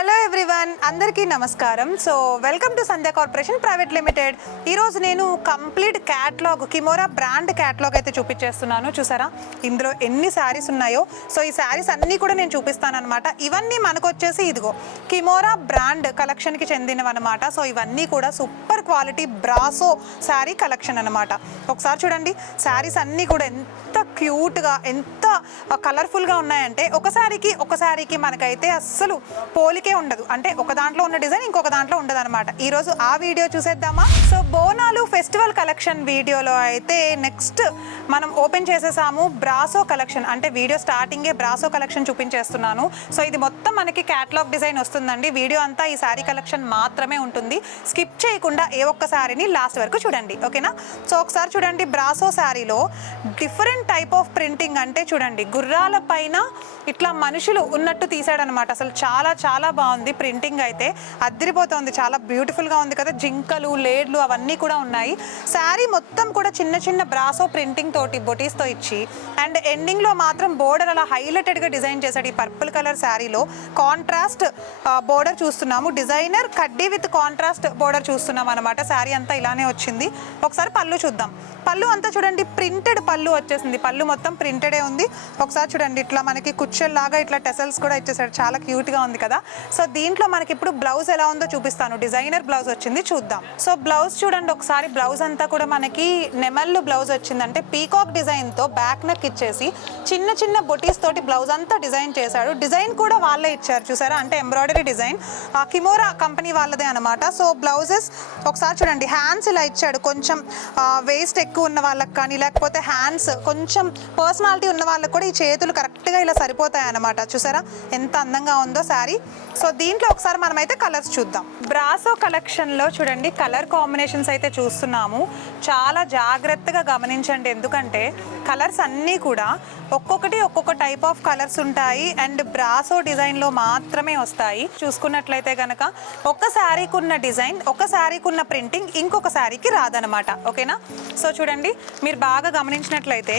Hello everyone, అందరికీ నమస్కారం. So welcome to Sandhya corporation private limited. ఈరోజు నేను complete catalogue, Kimora brand catalogue అయితే చూపించేస్తున్నాను. చూసారా ఇందులో ఎన్ని శారీస్ ఉన్నాయో. సో ఈ శారీస్ అన్నీ కూడా నేను చూపిస్తాను అనమాట. ఇవన్నీ మనకు వచ్చేసి ఇదిగో కిమోరా బ్రాండ్ కలెక్షన్కి చెందినవి అనమాట. సో ఇవన్నీ కూడా super quality brasso sari collection అనమాట. ఒకసారి చూడండి, శారీస్ అన్నీ కూడా ఎంత క్యూట్గా, ఎంత కలర్ఫుల్గా ఉన్నాయంటే ఒక శారీకి మనకైతే అస్సలు పోలికే ఉండదు. అంటే ఒక దాంట్లో ఉన్న డిజైన్ ఇంకొక దాంట్లో ఉండదు అనమాట. ఈరోజు ఆ వీడియో చూసేద్దామా? సో బోనాలు ఫెస్టివల్ కలెక్షన్ వీడియోలో అయితే నెక్స్ట్ మనం ఓపెన్ చేసేసాము బ్రాసో కలెక్షన్. అంటే వీడియో స్టార్టింగే బ్రాసో కలెక్షన్ చూపించేస్తున్నాను. సో ఇది మొత్తం మనకి క్యాటలాగ్ డిజైన్ వస్తుందండి. వీడియో అంతా ఈ శారీ కలెక్షన్ మాత్రమే ఉంటుంది. స్కిప్ చేయకుండా ఏ ఒక్క శారీని లాస్ట్ వరకు చూడండి, ఓకేనా? సో ఒకసారి చూడండి, బ్రాసో శారీలో డిఫరెంట్ టైప్ ఆఫ్ ప్రింటింగ్. అంటే చూడండి, గుర్రాల పైన ఇట్లా మనుషులు ఉన్నట్టు తీసాడనమాట. అసలు చాలా చాలా బాగుంది ప్రింటింగ్, అయితే అద్దరిపోతుంది. చాలా బ్యూటిఫుల్గా ఉంది కదా. జింకలు, లేడ్లు అవన్నీ కూడా ఉన్నాయి. శారీ మొత్తం కూడా చిన్న చిన్న బ్రాసో ప్రింటింగ్ తోటి బొటీస్తో ఇచ్చి, అండ్ ఎండింగ్లో మాత్రం బోర్డర్ అలా హైలైటెడ్గా డిజైన్ చేశాడు. ఈ పర్పుల్ కలర్ శారీలో కాంట్రాస్ట్ బోర్డర్ చూస్తున్నాము. డిజైనర్ కడ్డీ విత్ కాంట్రాస్ట్ బోర్డర్ చూస్తున్నాం అనమాట. శారీ అంతా ఇలానే వచ్చింది. ఒకసారి పళ్ళు చూద్దాం. పళ్ళు అంతా చూడండి, ప్రింటెడ్ పళ్ళు వచ్చేసింది. పళ్ళు మొత్తం ప్రింటెడే ఉంది. ఒకసారి చూడండి, ఇట్లా మనకి కుచ్చెల్లాగా ఇట్లా టెసల్స్ కూడా ఇచ్చేసాడు. చాలా క్యూట్గా ఉంది కదా. సో దీంట్లో మనకి ఇప్పుడు బ్లౌజ్ ఎలా ఉందో చూపిస్తాను. డిజైనర్ బ్లౌజ్ వచ్చింది, చూద్దాం. సో బ్లౌజ్ చూడండి ఒకసారి. బ్లౌజ్ అంతా కూడా మనకి నెమళ్ళు బ్లౌజ్ వచ్చింది. అంటే పీకాక్ డిజైన్తో బ్యాక్ నెక్ ఇచ్చేసి చిన్న చిన్న బొటీస్ తోటి బ్లౌజ్ అంతా డిజైన్ చేశాడు. డిజైన్ కూడా వాళ్ళే ఇచ్చారు, చూసారా? అంటే ఎంబ్రాయిడరీ డిజైన్ కిమోరా కంపెనీ వాళ్ళదే అనమాట. సో బ్లౌజెస్ ఒకసారి చూడండి, హ్యాండ్స్ ఇలా ఇచ్చాడు. కొంచెం వేస్ట్ ఎక్కువ ఉన్న వాళ్ళకి కానీ, లేకపోతే హ్యాండ్స్ కొంచెం పర్సనాలిటీ ఉన్న వాళ్ళకి కూడా ఈ చేతులు కరెక్ట్గా ఇలా సరిపోతాయి అనమాట. చూసారా ఎంత అందంగా ఉందో శారీ. సో దీంట్లో ఒకసారి మనమైతే కలర్స్ చూద్దాం. బ్రాసో కలెక్షన్లో చూడండి, కలర్ కాంబినేషన్స్ అయితే చూస్తున్నాము. చాలా జాగ్రత్తగా గమనించండి, ఎందుకంటే కలర్స్ అన్నీ కూడా ఒక్కొక్కటి ఒక్కొక్క టైప్ ఆఫ్ కలర్స్ ఉంటాయి. అండ్ బ్రాసో డిజైన్లో మాత్రమే వస్తాయి. చూసుకున్నట్లయితే కనుక ఒక శారీకి ఉన్న డిజైన్, ఒక శారీకి ఉన్న ప్రింటింగ్ ఇంకొక శారీకి రాదనమాట, ఓకేనా? సో చూడండి, మీరు బాగా గమనించినట్లయితే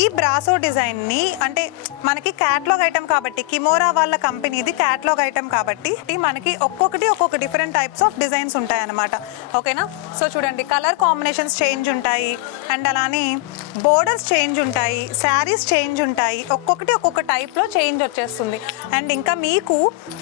ఈ బ్రాసో డిజైన్ని, అంటే మనకి క్యాట్లాగ్ ఐటమ్ కాబట్టి, కిమోరా వాళ్ళ కంపెనీది క్యాట్లాగ్ ఐటమ్ కాబట్టి మనకి ఒక్కొక్కటి ఒక్కొక్క డిఫరెంట్ టైప్స్ ఆఫ్ డిజైన్స్ ఉంటాయి అన్నమాట, ఓకేనా? సో చూడండి, కలర్ కాంబినేషన్స్ చేంజ్ ఉంటాయి. అండ్ అలానే బోర్డర్స్ చేంజ్ ఉంటాయి, శారీస్ చేంజ్ ఉంటాయి. ఒక్కొక్కటి ఒక్కొక్క టైప్లో చేంజ్ వచ్చేస్తుంది. అండ్ ఇంకా మీకు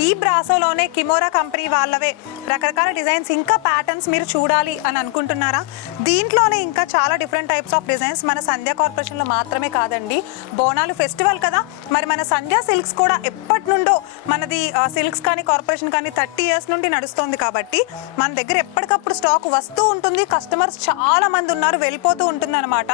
ఈ బ్రాసోలోనే కిమోరా కంపెనీ వాళ్ళవే రకరకాల డిజైన్స్, ఇంకా ప్యాటర్న్స్ మీరు చూడాలి అని అనుకుంటున్నారా? దీంట్లోనే ఇంకా చాలా డిఫరెంట్ టైప్స్ ఆఫ్ డిజైన్స్ మన సంధ్య కార్పొరేషన్లో మాత్రమే కాదండి. బోనాలు ఫెస్టివల్ కదా, మరి మన సంధ్య సిల్క్స్ కూడా ఎప్పటి నుండో మనది సిల్క్స్ కానీ కార్పొరేషన్ కానీ 30 years నుండి నడుస్తుంది కాబట్టి మన దగ్గర ఎప్పటికప్పుడు స్టాక్ వస్తూ ఉంటుంది. కస్టమర్స్ చాలా మంది ఉన్నారు, వెళ్ళిపోతూ ఉంటుంది అనమాట.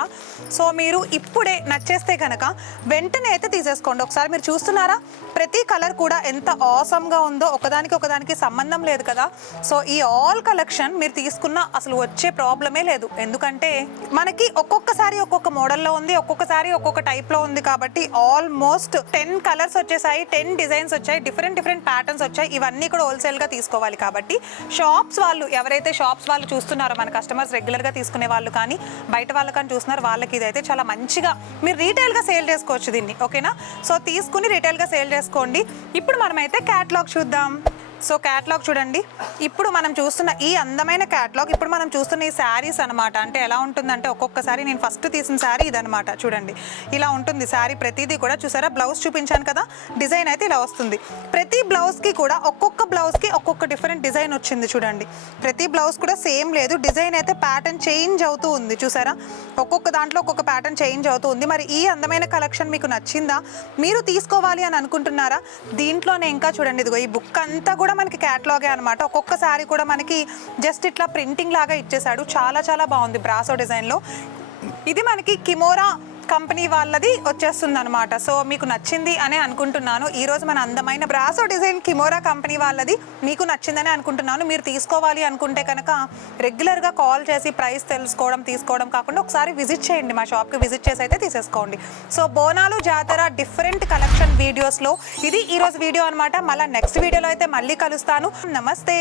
సో మీరు ఇప్పుడే నచ్చేస్తే కనుక వెంటనే అయితే తీసేసుకోండి. ఒకసారి మీరు చూస్తున్నారా, ప్రతి కలర్ కూడా ఎంత ఆసమ్గా ఉందో. ఒకదానికి సంబంధం లేదు కదా. సో ఈ ఆల్ కలెక్షన్ మీరు తీసుకున్న అసలు వచ్చే ప్రాబ్లమే లేదు. ఎందుకంటే మనకి ఒక్కొక్కసారి ఒక్కొక్క మోడల్లో ఉంది, ఒక్కొక్కసారి ఒక్కొక్క టైప్లో ఉంది. కాబట్టి ఆల్మోస్ట్ 10 కలర్స్ వచ్చేసాయి, 10 డిజైన్స్ వచ్చాయి, డిఫరెంట్ ప్యాటర్న్స్ వచ్చాయి. ఇవన్నీ కూడా హోల్సేల్గా తీసుకోవాలి. కాబట్టి షాప్స్ వాళ్ళు, ఎవరైతే షాప్స్ వాళ్ళు చూస్తున్నారో, మన కస్టమర్స్ రెగ్యులర్గా తీసుకునే వాళ్ళు కానీ, బయట వాళ్ళు కానీ చూస్తున్నారు, వాళ్ళకి ఇదైతే చాలా మంచిగా మీరు రీటైల్గా సేల్ చేసుకోవచ్చు దీన్ని, ఓకేనా? సో తీసుకుని రీటైల్గా సేల్ చేసుకోండి. ఇప్పుడు మనమైతే క్యాటలాగ్ చూద్దాం. సో క్యాటలాగ్ చూడండి, ఇప్పుడు మనం చూస్తున్న ఈ అందమైన క్యాటలాగ్, ఇప్పుడు మనం చూస్తున్న ఈ శారీస్ అనమాట. అంటే ఎలా ఉంటుందంటే, ఒక్కొక్కసారి నేను ఫస్ట్ తీసిన శారీ ఇదనమాట. చూడండి ఇలా ఉంటుంది శారీ ప్రతిదీ కూడా. చూసారా, బ్లౌజ్ చూపించాను కదా, డిజైన్ అయితే ఇలా వస్తుంది. ప్రతి బ్లౌజ్కి కూడా ఒక్కొక్క బ్లౌజ్కి ఒక్కొక్క డిఫరెంట్ డిజైన్ వచ్చింది. చూడండి, ప్రతి బ్లౌజ్ కూడా సేమ్ లేదు, డిజైన్ అయితే ప్యాటర్న్ చేంజ్ అవుతూ ఉంది. చూసారా, ఒక్కొక్క దాంట్లో ఒక్కొక్క ప్యాటర్న్ చేంజ్ అవుతూ ఉంది. మరి ఈ అందమైన కలెక్షన్ మీకు నచ్చిందా? మీరు తీసుకోవాలి అని అనుకుంటున్నారా? దీంట్లోనే ఇంకా చూడండి, ఇదిగో ఈ బుక్ అంతా కూడా మనకి క్యాటలాగే అనమాట. ఒక్కొక్కసారి కూడా మనకి జస్ట్ ఇట్లా ప్రింటింగ్ లాగా ఇచ్చేసాడు. చాలా చాలా బాగుంది బ్రాసో డిజైన్లో. ఇది మనకి కిమోరా కంపెనీ వాళ్ళది వచ్చేస్తుంది అనమాట. సో మీకు నచ్చింది అని అనుకుంటున్నాను. ఈరోజు మన అందమైన బ్రాసో డిజైన్ కిమోరా కంపెనీ వాళ్ళది మీకు నచ్చిందని అనుకుంటున్నాను. మీరు తీసుకోవాలి అనుకుంటే కనుక రెగ్యులర్గా కాల్ చేసి ప్రైస్ తీసుకోవడం కాకుండా ఒకసారి విజిట్ చేయండి, మా షాప్కి విజిట్ చేసి అయితే తీసేసుకోండి. సో బోనాలు జాతర డిఫరెంట్ కలెక్షన్ వీడియోస్లో ఇది ఈరోజు వీడియో అనమాట. మళ్ళీ నెక్స్ట్ వీడియోలో అయితే మళ్ళీ కలుస్తాను. నమస్తే.